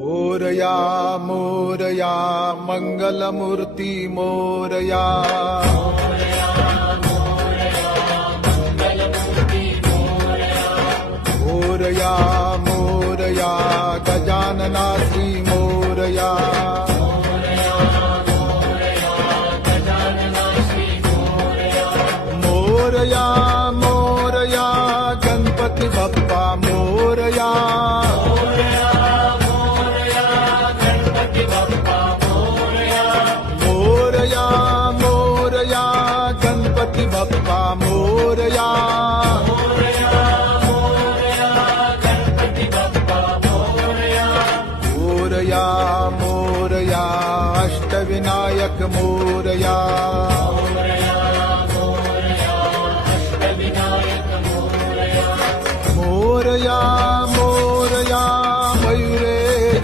Morya Morya Mangalmurti Morya Morya Morya Gajanana Shri Morya Morya Morya Ganpati Bappa Morya Morya Morya Ganpati Bappa Morya Morya Morya Ashtavinayak Morya